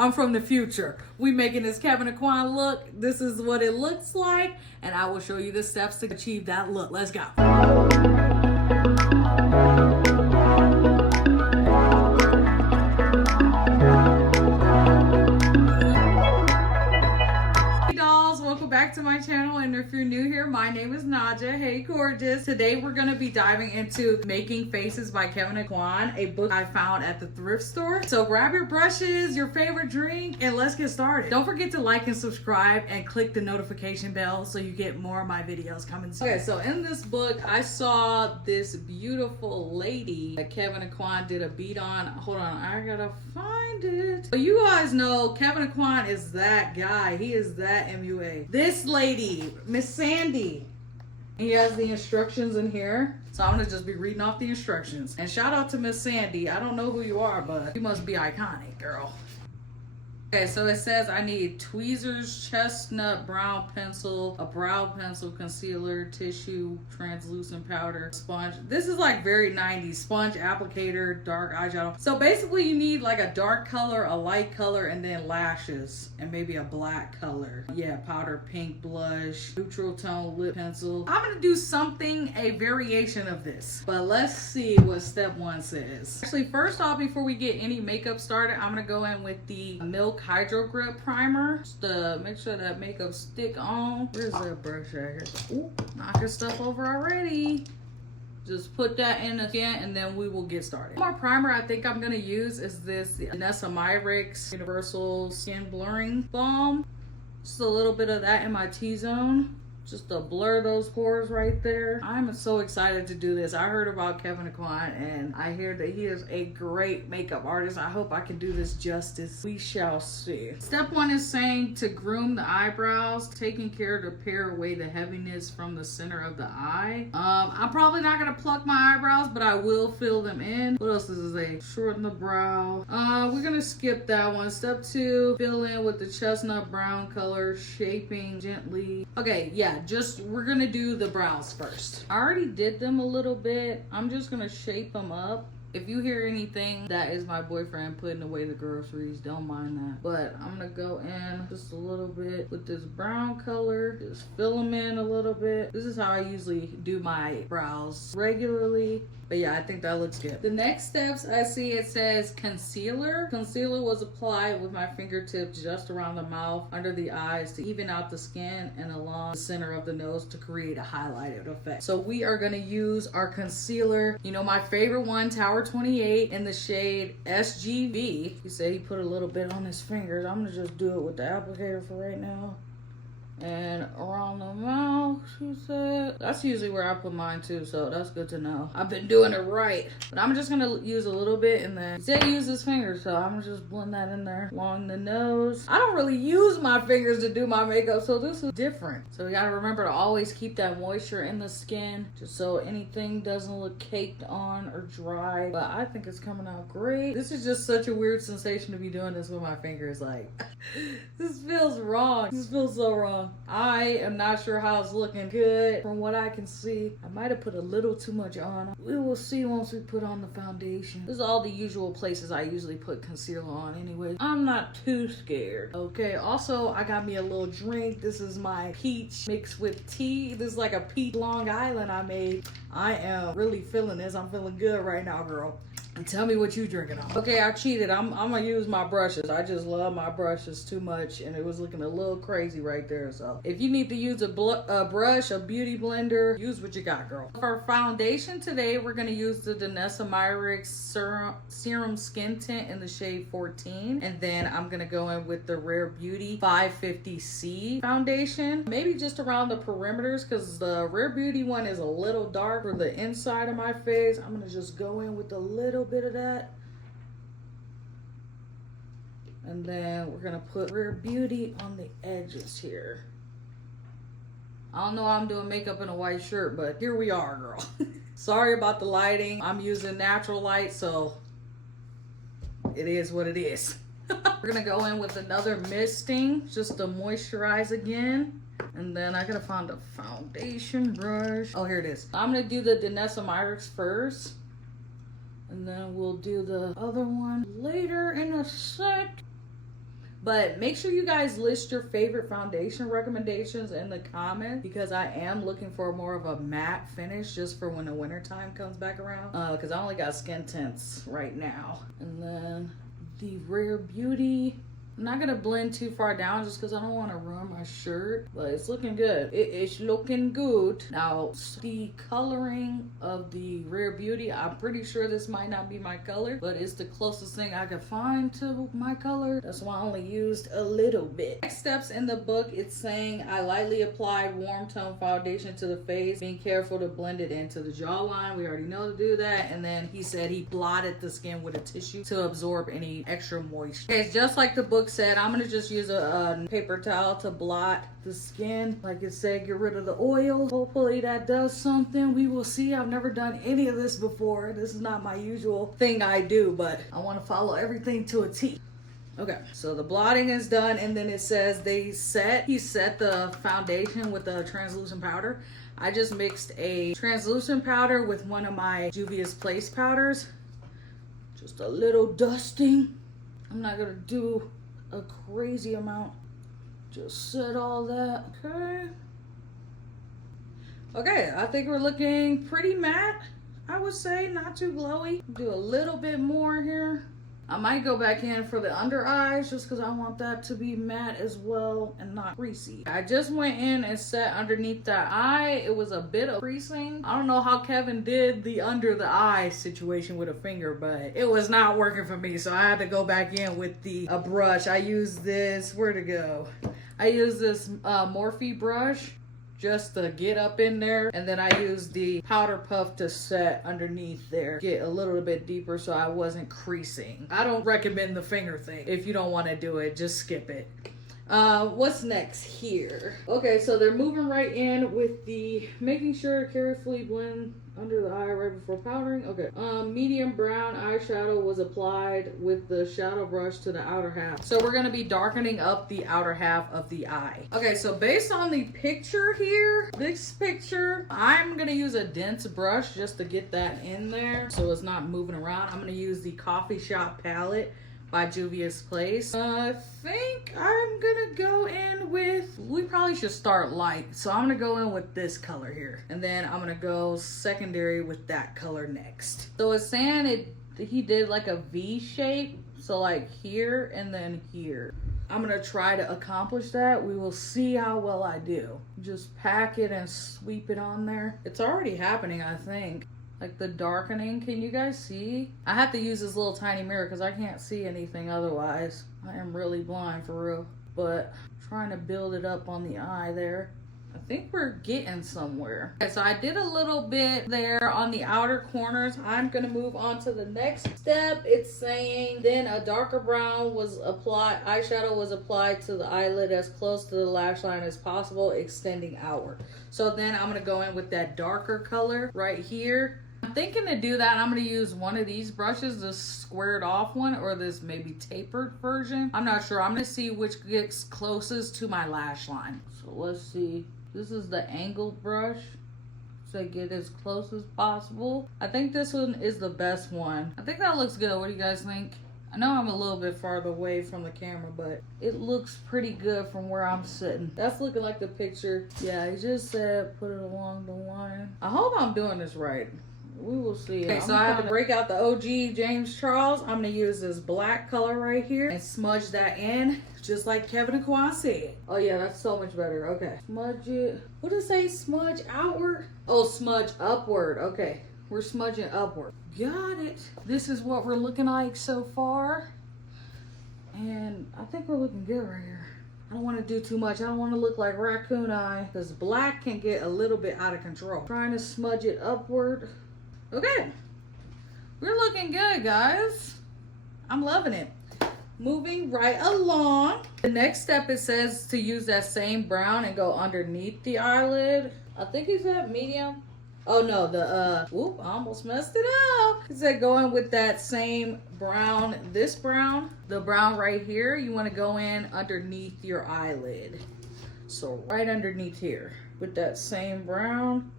I'm from the future. We making this Kevyn Aucoin look. This is what it looks like, and I will show you the steps to achieve that look. Let's go. Welcome back to my channel, and if you're new here, my name is Naja. Hey gorgeous. Today we're going to be diving into Making Faces by Kevyn Aucoin, a book I found at the thrift store. So grab your brushes, your favorite drink, and let's get started. Don't forget to like and subscribe and click the notification bell so you get more of my videos coming soon. Okay, so in this book I saw this beautiful lady that Kevyn Aucoin did a beat on. Hold on, I gotta find it. So you guys know Kevyn Aucoin is that guy. He is that MUA. This lady, Miss Sandy, he has the instructions in here, so I'm gonna just be reading off the instructions. And shout out to Miss Sandy. I don't know who you are, but you must be iconic, girl. Okay, so it says I need tweezers, chestnut brown pencil, a brow pencil, concealer, tissue, translucent powder, sponge. This is like very 90s. Sponge, applicator, dark eyeshadow. So basically you need like a dark color, a light color, and then lashes, and maybe a black color. Yeah, powder, pink blush, neutral tone lip pencil. I'm gonna do something, a variation of this, but let's see what step one says. Actually, first off, before we get any makeup started, I'm gonna go in with the Milk Hydro Grip Primer just to make sure that makeup stick on. Where's that brush right here? Ooh, knocking stuff over already. Just put that in again, and then we will get started. One more primer I think I'm gonna use is this Vanessa Myricks Universal Skin Blurring Balm. Just a little bit of that in my T-zone, just to blur those pores right there. I'm so excited to do this. I heard about Kevyn Aucoin, and I hear that he is a great makeup artist. I hope I can do this justice. We shall see. Step one is saying to groom the eyebrows, taking care to pare away the heaviness from the center of the eye. I'm probably not gonna pluck my eyebrows, but I will fill them in. What else does it say? Shorten the brow. We're gonna skip that one. Step two, fill in with the chestnut brown color, shaping gently. Okay, yeah. We're gonna do the brows first. I already did them a little bit. I'm just gonna shape them up. If you hear anything, that is my boyfriend putting away the groceries. Don't mind that. But I'm gonna go in just a little bit with this brown color. Just fill them in a little bit. This is how I usually do my brows regularly. But yeah, I think that looks good. The next steps I see, it says concealer. Concealer was applied with my fingertips just around the mouth, under the eyes to even out the skin, and along the center of the nose to create a highlighted effect. So we are gonna use our concealer. You know, my favorite one, Tower 28 in the shade SGV. He said he put a little bit on his fingers. I'm gonna just do it with the applicator for right now. And around the mouth, she said. That's usually where I put mine too, so that's good to know. I've been doing it right. But I'm just gonna use a little bit, and then he said use his fingers, so I'm gonna just blend that in there along the nose. I don't really use my fingers to do my makeup, so this is different. So we gotta remember to always keep that moisture in the skin, just so anything doesn't look caked on or dry. But I think it's coming out great. This is just such a weird sensation to be doing this with my fingers. Like, this feels wrong. This feels so wrong. I am not sure how it's looking. Good from what I can see. I might have put a little too much on. We will see once we put on the foundation. This is all the usual places I usually put concealer on anyway. I'm not too scared. Okay, also I got me a little drink. This is my peach mixed with tea. This is like a peach Long Island I made. I am really feeling this. I'm feeling good right now, girl. And tell me what you drinking on. Okay, I cheated. I'm gonna use my brushes. I just love my brushes too much, and it was looking a little crazy right there. So if you need to use a brush, a beauty blender, use what you got, girl. For foundation today, we're gonna use the Vanessa Myricks Serum Skin Tint in the shade 14, and then I'm gonna go in with the Rare Beauty 550C foundation. Maybe just around the perimeters, because the Rare Beauty one is a little dark for the inside of my face. I'm gonna just go in with a little bit of that, and then we're gonna put Rare Beauty on the edges here. I don't know how I'm doing makeup in a white shirt, but here we are, girl. Sorry about the lighting. I'm using natural light, so it is what it is. We're gonna go in with another misting just to moisturize again. And then I gotta find a foundation brush. Oh, here it is. I'm gonna do the Vanessa Myricks first. And then we'll do the other one later in a sec. But make sure you guys list your favorite foundation recommendations in the comments, because I am looking for more of a matte finish just for when the winter time comes back around, because I only got skin tints right now. And then the Rare Beauty, I'm not gonna blend too far down just because I don't want to ruin my shirt, but it's looking good. It is looking good. Now, the coloring of the Rare Beauty, I'm pretty sure this might not be my color, but it's the closest thing I could find to my color. That's why I only used a little bit. Next steps in the book, it's saying I lightly applied warm tone foundation to the face, being careful to blend it into the jawline. We already know to do that. And then he said he blotted the skin with a tissue to absorb any extra moisture. Okay, it's just like the book said. I'm gonna just use a paper towel to blot the skin. Like it said, get rid of the oil. Hopefully that does something. We will see. I've never done any of this before. This is not my usual thing I do, but I want to follow everything to a T. Okay, so the blotting is done, and then it says he set the foundation with the translucent powder. I just mixed a translucent powder with one of my Juvia's Place powders. Just a little dusting. I'm not gonna do a crazy amount. Just set all that. Okay, I think we're looking pretty matte, I would say. Not too glowy. Do a little bit more here. I might go back in for the under eyes just because I want that to be matte as well and not greasy. I just went in and set underneath that eye. It was a bit of creasing. I don't know how Kevin did the under the eye situation with a finger, but it was not working for me, so I had to go back in with a brush. I used this, where'd it go? I used this Morphe brush just to get up in there, and then I used the powder puff to set underneath there, get a little bit deeper so I wasn't creasing. I don't recommend the finger thing. If you don't want to do it, just skip it. What's next here? Okay, so they're moving right in with the making sure to carefully blend under the eye right before powdering. Okay, medium brown eyeshadow was applied with the shadow brush to the outer half. So we're gonna be darkening up the outer half of the eye. Okay, so based on the picture here, this picture, I'm gonna use a dense brush just to get that in there so it's not moving around. I'm gonna use the Coffee Shop palette by Juvia's Place. I think I'm gonna go in with, we probably should start light. So I'm gonna go in with this color here. And then I'm gonna go secondary with that color next. So it's saying he did like a V shape. So like here and then here. I'm gonna try to accomplish that. We will see how well I do. Just pack it and sweep it on there. It's already happening, I think. Like the darkening, can you guys see? I have to use this little tiny mirror because I can't see anything otherwise. I am really blind for real. But I'm trying to build it up on the eye there. I think we're getting somewhere. Okay, so I did a little bit there on the outer corners. I'm gonna move on to the next step. It's saying then a darker brown was applied, eyeshadow was applied to the eyelid as close to the lash line as possible, extending outward. So then I'm gonna go in with that darker color right here. I'm thinking to do that, I'm going to use one of these brushes, this squared off one, or this maybe tapered version. I'm not sure. I'm going to see which gets closest to my lash line. So let's see. This is the angled brush. So get as close as possible. I think this one is the best one. I think that looks good. What do you guys think? I know I'm a little bit farther away from the camera, but it looks pretty good from where I'm sitting. That's looking like the picture. Yeah, he just said put it along the line. I hope I'm doing this right. We will see. Okay, so I have to break out the OG James Charles. I'm gonna use this black color right here and smudge that in, just like Kevyn Aucoin said. Oh yeah, that's so much better. Okay, smudge it. What does it say? Smudge outward? Oh, smudge upward. Okay, we're smudging upward. Got it. This is what we're looking like so far, and I think we're looking good right here. I don't want to do too much. I don't want to look like raccoon eye because black can get a little bit out of control. Trying to smudge it upward. Okay, we're looking good, guys. I'm loving it. Moving right along. The next step, it says to use that same brown and go underneath the eyelid. I think it's at medium. Oh no, whoop, I almost messed it up. It said going with that same brown, this brown, the brown right here, you want to go in underneath your eyelid. So right underneath here with that same brown.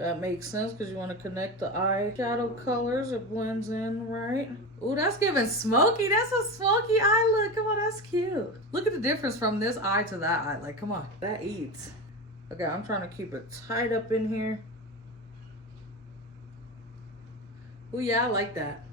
That makes sense because you want to connect the eyeshadow colors. It blends in right. Ooh, that's giving smoky. That's a smoky eye look. Come Oh, that's cute. Look at the difference from this eye to that eye. Like, come on, that eats. Okay, I'm trying to keep it tight up in here. Oh yeah, I like that.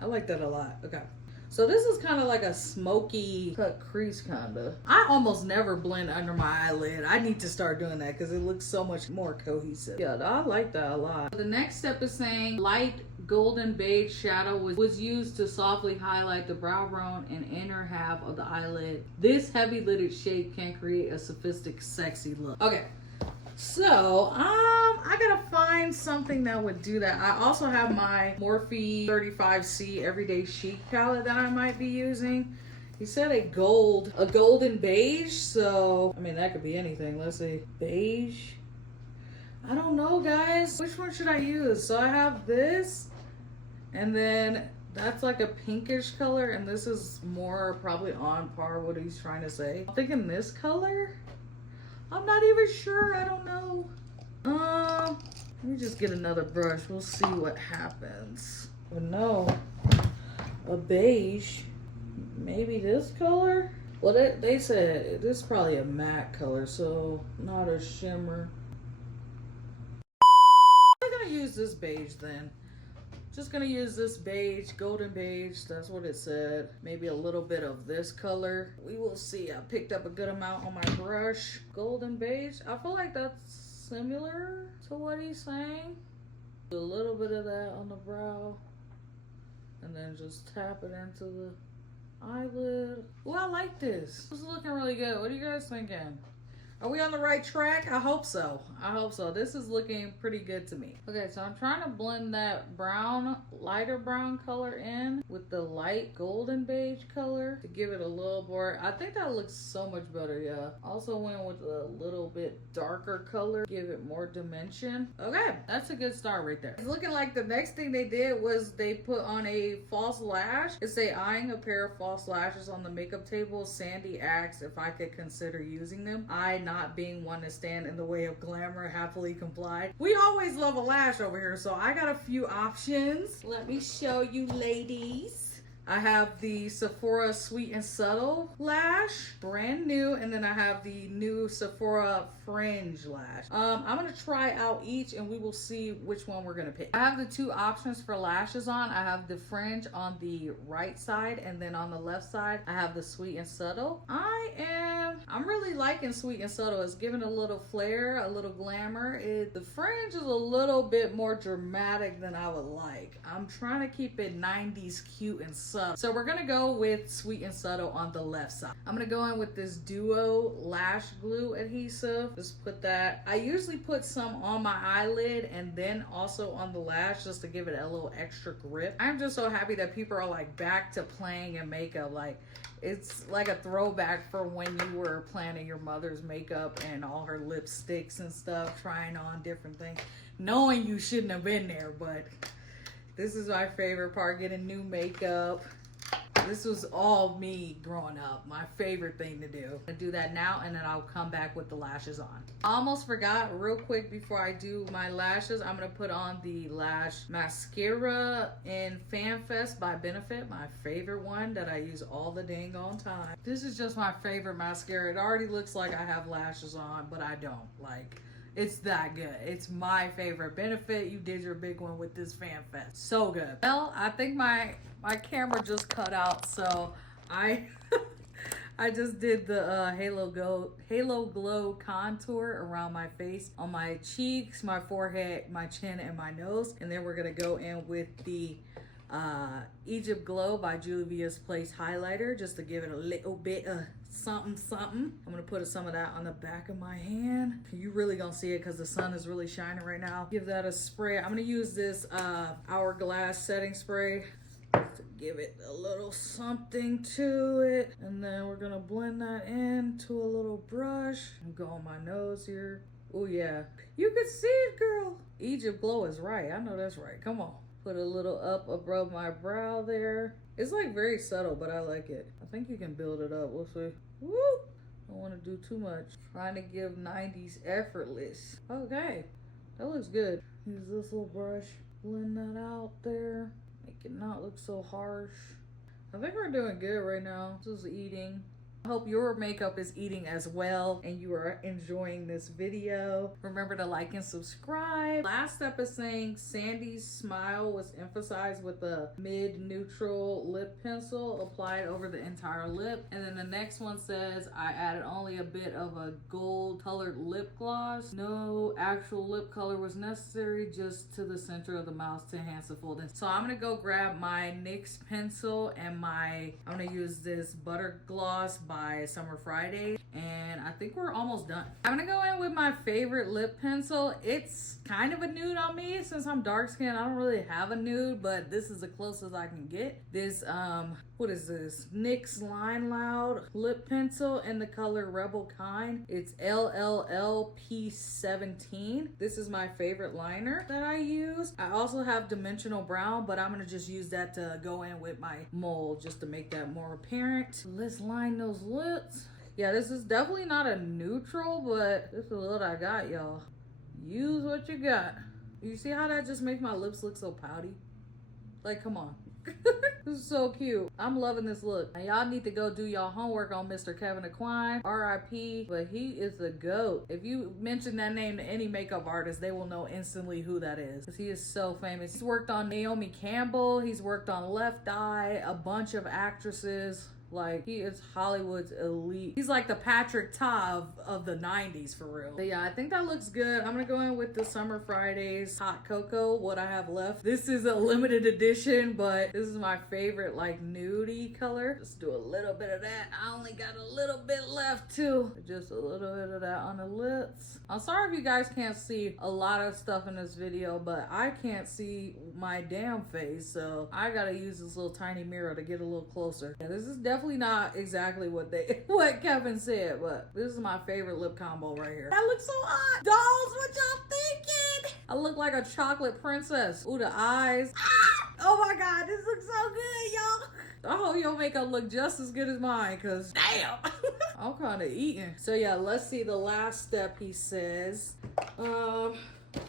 I like that a lot. Okay. So this is kind of like a smoky cut crease kind of. I almost never blend under my eyelid. I need to start doing that because it looks so much more cohesive. Yeah, I like that a lot. The next step is saying light golden beige shadow was used to softly highlight the brow bone and inner half of the eyelid. This heavy lidded shape can create a sophisticated, sexy look. Okay. So, I gotta find something that would do that. I also have my Morphe 35C Everyday Chic palette that I might be using. He said a golden beige, so, I mean, that could be anything. Let's see, beige. I don't know, guys. Which one should I use? So I have this, and then that's like a pinkish color, and this is more probably on par what he's trying to say. I'm thinking this color? I'm not even sure. I don't know. Let me just get another brush. We'll see what happens. Oh no, a beige. Maybe this color? Well, they said this is probably a matte color, so not a shimmer. I'm gonna use this beige then. Just gonna use this beige, golden beige. That's what it said. Maybe a little bit of this color. We will see. I picked up a good amount on my brush. Golden beige. I feel like that's similar to what he's saying. A little bit of that on the brow. And then just tap it into the eyelid. Oh, I like this. This is looking really good. What are you guys thinking? Are we on the right track? I hope so. I hope so. This is looking pretty good to me. Okay, so I'm trying to blend that brown, lighter brown color in with the light golden beige color to give it a little more. I think that looks so much better, yeah. Also went with a little bit darker color, give it more dimension. Okay, that's a good start right there. It's looking like the next thing they did was they put on a false lash. It's eyeing a pair of false lashes on the makeup table. Sandy asked if I could consider using them. I, not being one to stand in the way of glamour, happily complied. We always love a lash over here, so I got a few options. Let me show you, ladies. I have the Sephora Sweet and Subtle lash, brand new, and then I have the new Sephora Fringe lash. I'm gonna try out each and we will see which one we're gonna pick. I have the two options for lashes on. I have the fringe on the right side, and then on the left side, I have the Sweet and Subtle. I'm really liking Sweet and Subtle. It's giving a little flair, a little glamour. The fringe is a little bit more dramatic than I would like. I'm trying to keep it 90s cute and subtle. So we're gonna go with Sweet and Subtle on the left side. I'm gonna go in with this Duo Lash Glue Adhesive. Just put that. I usually put some on my eyelid and then also on the lash just to give it a little extra grip. I'm just so happy that people are like back to playing in makeup. Like, it's like a throwback for when you were planning your mother's makeup and all her lipsticks and stuff, trying on different things, knowing you shouldn't have been there. But this is my favorite part, getting new makeup. This was all me growing up, my favorite thing to do. I do that now, and then I'll come back with the lashes on. I almost forgot, real quick before I do my lashes, I'm gonna put on the lash mascara in Fan Fest by Benefit, my favorite one that I use all the dang on time. This is just my favorite mascara. It already looks like I have lashes on, but I don't. Like, it's that good. It's my favorite. Benefit, you did your big one with this Fan Fest. So good. Well, I think my camera just cut out, so I just did the Halo Glow contour around my face, on my cheeks, my forehead, my chin, and my nose. And then we're gonna go in with the Egypt Glow by Juvia's Place highlighter just to give it a little bit of something. I'm gonna put some of that on the back of my hand. You really gonna see it because the sun is really shining right now. Give that a spray. I'm gonna use this Hourglass setting spray to give it a little something to it, and then we're gonna blend that into a little brush and go on my nose here. Oh yeah, you can see it, girl. Egypt Glow is right. I know that's right. Come on. Put a little up above my brow there. It's like very subtle, but I like it. I think you can build it up. We'll see. Woo! Don't want to do too much. Trying to give 90s effortless. Okay, that looks good. Use this little brush. Blend that out there. Make it not look so harsh. I think we're doing good right now. This is eating. I hope your makeup is eating as well and you are enjoying this video. Remember to like and subscribe. Last step is saying Sandy's smile was emphasized with a mid-neutral lip pencil applied over the entire lip. And then the next one says I added only a bit of a gold colored lip gloss. No actual lip color was necessary, just to the center of the mouth to enhance the folding. So I'm gonna go grab my NYX pencil and I'm gonna use this butter gloss by Summer Friday, and I think we're almost done. I'm gonna go in with my favorite lip pencil. It's kind of a nude on me since I'm dark skinned. I don't really have a nude, but this is the closest I can get. This what is this? NYX Line Loud lip pencil in the color Rebel Kind. It's LLLP17. This is my favorite liner that I use. I also have Dimensional Brown, but I'm gonna just use that to go in with my mold just to make that more apparent. Let's line those lips. Yeah, this is definitely not a neutral, but this is what I got, y'all. Use what you got. You see how that just makes my lips look so pouty? Like, come on. This is so cute. I'm loving this look. Now, y'all need to go do y'all homework on Mr. Kevyn Aucoin, RIP, but he is the GOAT. If you mention that name to any makeup artist, they will know instantly who that is, because he is so famous. He's worked on Naomi Campbell, he's worked on Left Eye, a bunch of actresses. Like, he is Hollywood's elite. He's like the Patrick Ta of the 90s, for real. But yeah, I think that looks good. I'm gonna go in with the Summer Fridays Hot Cocoa, what I have left. This is a limited edition, but this is my favorite, like, nudie color. Just do a little bit of that. I only got a little bit left too. Just a little bit of that on the lips. I'm sorry if you guys can't see a lot of stuff in this video, but I can't see my damn face, so I gotta use this little tiny mirror to get a little closer. Yeah, this is definitely not exactly what Kevin said, but this is my favorite lip combo right here. That looks so hot. Dolls, what y'all thinking? I look like a chocolate princess. Ooh, the eyes. Ah! Oh my God, this looks so good, y'all. I hope your makeup look just as good as mine, cause damn. I'm kind of eating. So yeah, let's see the last step. He says,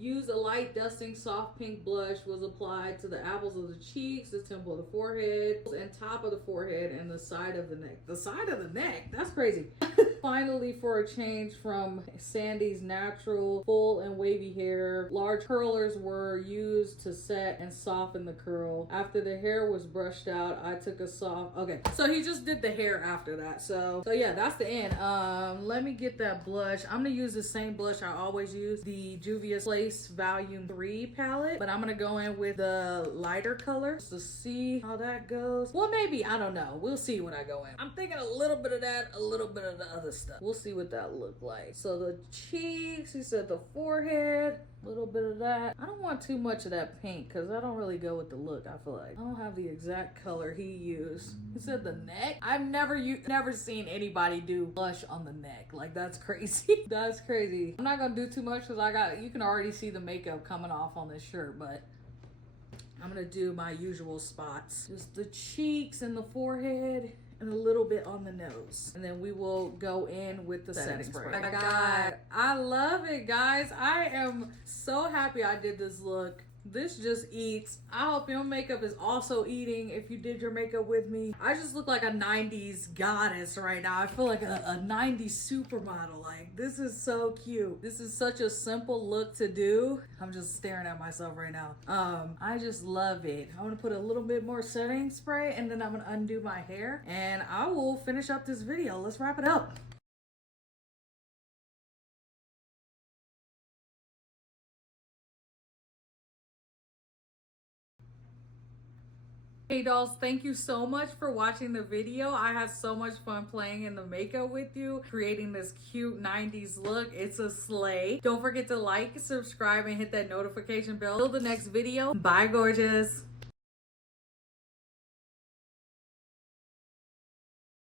use a light dusting soft pink blush was applied to the apples of the cheeks, the temple of the forehead, and top of the forehead, and the side of the neck. The side of the neck? That's crazy. Finally, for a change from Sandy's natural, full and wavy hair, large curlers were used to set and soften the curl. After the hair was brushed out, I took a soft, okay. So he just did the hair after that. So yeah, that's the end. Let me get that blush. I'm gonna use the same blush I always use, the Juvia's Place Volume 3 palette, but I'm gonna go in with the lighter color to see how that goes. Well, maybe, I don't know. We'll see when I go in. I'm thinking a little bit of that, a little bit of the other stuff. We'll see what that look like. So the cheeks, he said the forehead, a little bit of that. I don't want too much of that pink because I don't really go with the look, I feel like. I don't have the exact color he used. He said the neck. I've never seen anybody do blush on the neck. Like, that's crazy. That's crazy. I'm not gonna do too much because you can already see the makeup coming off on this shirt, but I'm gonna do my usual spots. Just the cheeks and the forehead and a little bit on the nose. And then we will go in with the setting spray. Oh my God, I love it, guys. I am so happy I did this look. This just eats. I hope your makeup is also eating if you did your makeup with me. I just look like a 90s goddess right now. I feel like a 90s supermodel. Like, this is so cute. This is such a simple look to do. I'm just staring at myself right now. I just love it. I'm gonna put a little bit more setting spray and then I'm gonna undo my hair and I will finish up this video. Let's wrap it up. Hey dolls, thank you so much for watching the video. I had so much fun playing in the makeup with you, creating this cute 90s look. It's a slay. Don't forget to like, subscribe, and hit that notification bell. Till the next video, bye gorgeous.